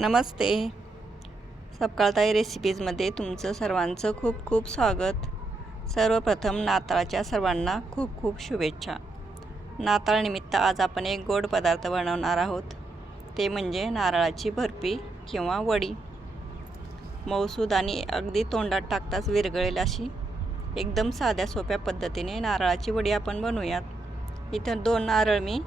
नमस्ते. सपकाळताई रेसिपीजमध्ये तुमचं सर्वांचं खूप खूप स्वागत. सर्वप्रथम नाताळच्या सर्वांना खूप खूप शुभेच्छा. नाताळनिमित्त आज आपण एक गोड पदार्थ बनवणार आहोत. ते म्हणजे नारळाची बर्फी किंवा वडी. मऊसूद आणि अगदी तोंडात टाकताच विरघळेल अशी एकदम साध्या सोप्या पद्धतीने नारळाची वडी आपण बनवूयात. इथं दोन नारळ मी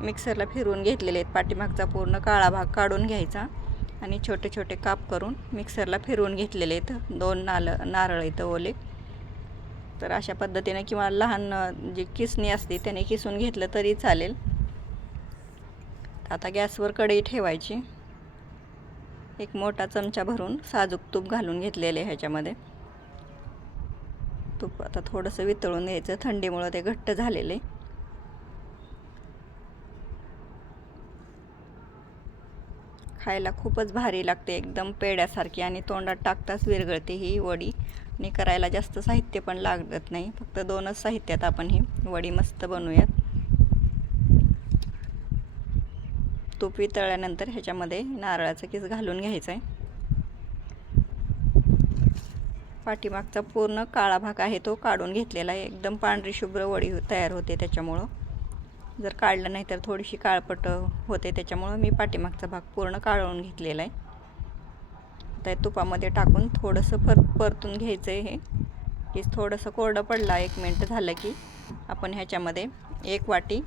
मिक्सरला फिरवून घेतलेले आहेत. पाठीमागचा पूर्ण काळा भाग काढून घ्यायचा आणि छोटे छोटे काप करून मिक्सरला फिरवून घेतलेले आहेत. दोन नाल नारळ इथं ओले. तर अशा पद्धतीने किंवा लहान जी किसणी असते त्याने किसून घेतलं तरी चालेल. आता गॅसवर कढई ठेवायची. एक मोठा चमचा भरून साजूक तूप घालून घेतलेले आहे ह्याच्यामध्ये. तूप आता थोडंसं वितळून घ्यायचं थंडीमुळं ते घट्ट झालेले. खायला खूपच भारी लागते एकदम पेड्यासारखी आणि तोंडात टाकताच विरघळते ही वडी. आणि करायला जास्त साहित्य पण लागत नाही फक्त दोनच साहित्यात आपण ही वडी मस्त बनवूयात. तूप वितळल्यानंतर ह्याच्यामध्ये नारळाचं किस घालून घ्यायचं आहे पाठीमागचा पूर्ण काळा भाग आहे तो काढून घेतलेला आहे. एकदम पांढरी शुभ्र वडी तयार होते त्याच्यामुळं. जर काढलं नाही तर थोडीशी काळपट होते. त्याच्यामुळं मी पाठीमागचा भाग पूर्ण काढून घेतलेला आहे. आता तुपामध्ये टाकून थोडंसं पर परतून घ्यायचं आहे हे. की थोडंसं कोरडं पडला एक मिनटं झालं की आपण ह्याच्यामध्ये एक वाटी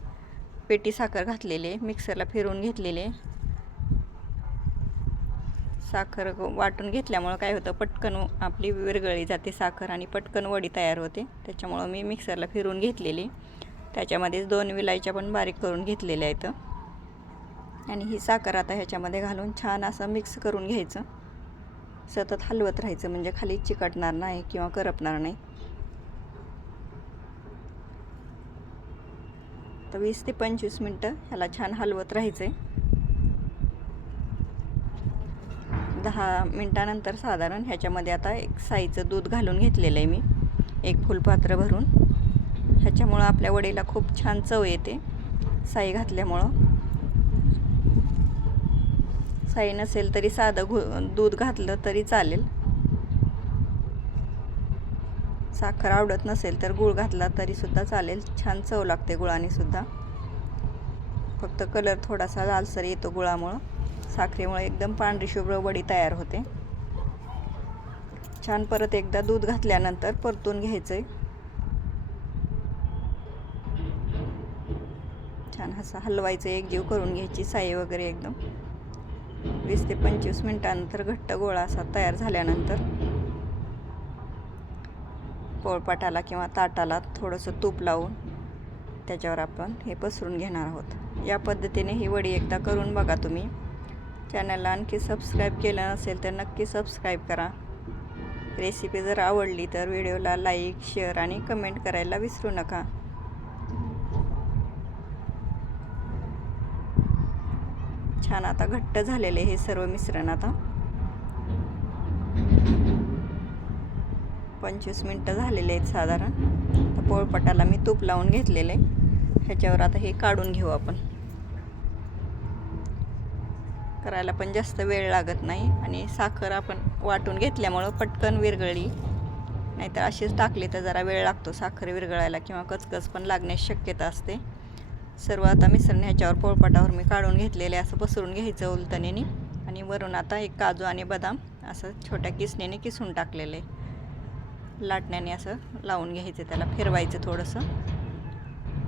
पेटी साखर घातलेली आहे. मिक्सरला फिरवून घेतलेली आहे. साखर वाटून घेतल्यामुळं काय होतं पटकन आपली विरघळली जाते साखर आणि पटकन वडी तयार होते. त्याच्यामुळं मी मिक्सरला फिरवून घेतलेली त्याच्यामध्येच दोन विलायच्या पण बारीक करून घेतलेल्या आहेत. आणि ही साखर आता ह्याच्यामध्ये घालून छान असं मिक्स करून घ्यायचं. सतत हलवत राहायचं म्हणजे खाली चिकटणार नाही किंवा करपणार नाही. तर वीस ते पंचवीस मिनटं ह्याला छान हलवत राहायचं आहे दहा मिनटानंतर साधारण ह्याच्यामध्ये आता एक साईचं दूध घालून घेतलेलं आहे मी. एक फुलपात्र भरून. ह्याच्यामुळं आपल्या वडीला खूप छान चव येते. साई घातल्यामुळं. साई नसेल तरी साधं घु दूध घातलं तरी चालेल. साखर आवडत नसेल तर गूळ घातला तरीसुद्धा चालेल. छान चव लागते गुळानेसुद्धा फक्त कलर थोडासा लालसर येतो गुळामुळं. साखरेमुळे एकदम पांढरी शुभ्र वडी तयार होते. छान परत एकदा दूध घातल्यानंतर परतून घ्यायचं आहे छान असं हलवायचं एकजीव करून घ्यायची साई वगैरे एकदम. वीस ते पंचवीस मिनटानंतर घट्ट गोळा असा तयार झाल्यानंतर पोळपाटाला किंवा ताटाला थोडंसं तूप लावून त्याच्यावर आपण हे पसरून घेणार आहोत. या पद्धतीने ही वडी एकदा करून बघा तुम्ही. चॅनलला आणखी सबस्क्राईब केलं नसेल तर नक्की सबस्क्राईब करा. रेसिपी जर आवडली तर व्हिडिओला लाईक शेअर आणि कमेंट करायला विसरू नका. छान आता घट्ट झालेले हे सर्व मिश्रण आता. पंचवीस मिनटं झालेले आहेत साधारण. तर पोळपटाला मी तूप लावून घेतलेले. ह्याच्यावर आता हे काढून घेऊ आपण. करायला पण जास्त वेळ लागत नाही आणि साखर आपण वाटून घेतल्यामुळं पटकन विरघळली. नाहीतर अशीच टाकली तर जरा वेळ लागतो साखर विरघळायला किंवा कचकच पण लागण्याची शक्यता असते. सर्व आता मिसळणे ह्याच्यावर पोळपाटावर मी काढून घेतलेले असं पसरून घ्यायचं उलतणीने आणि वरून आता एक काजू आणि बदाम असं छोट्या किसणीने किसून टाकलेले. लाटण्याने असं लावून घ्यायचं त्याला फिरवायचं थोडंसं.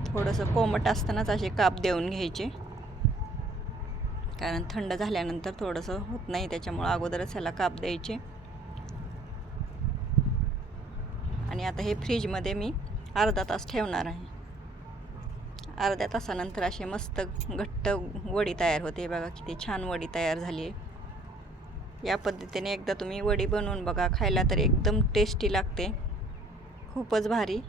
थोडंसं कोमट असतानाच असे काप देऊन घ्यायचे. कारण थंड झाल्यानंतर थोडंसं होत नाही त्याच्यामुळं अगोदरच ह्याला काप द्यायचे. आणि आता हे फ्रीजमध्ये मी अर्धा तास ठेवणार आहे. अर्ध्या तासानंतर असे मस्त घट्ट वडी तयार होते. बघा किती छान वडी तयार झाली आहे. या पद्धतीने एकदा तुम्ही वडी बनवून बघा. खायला तर एकदम टेस्टी लागते. खूपच भारी.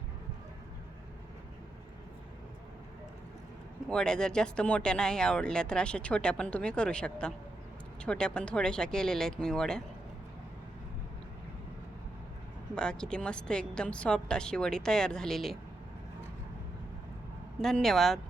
वड्या जर जास्त मोठ्या नाही आवडल्या तर अशा छोट्या पण तुम्ही करू शकता. छोट्या पण थोड्याशा केलेल्या आहेत मी वड्या. बा किती मस्त एकदम सॉफ्ट अशी वडी तयार झालेली आहे. धन्यवाद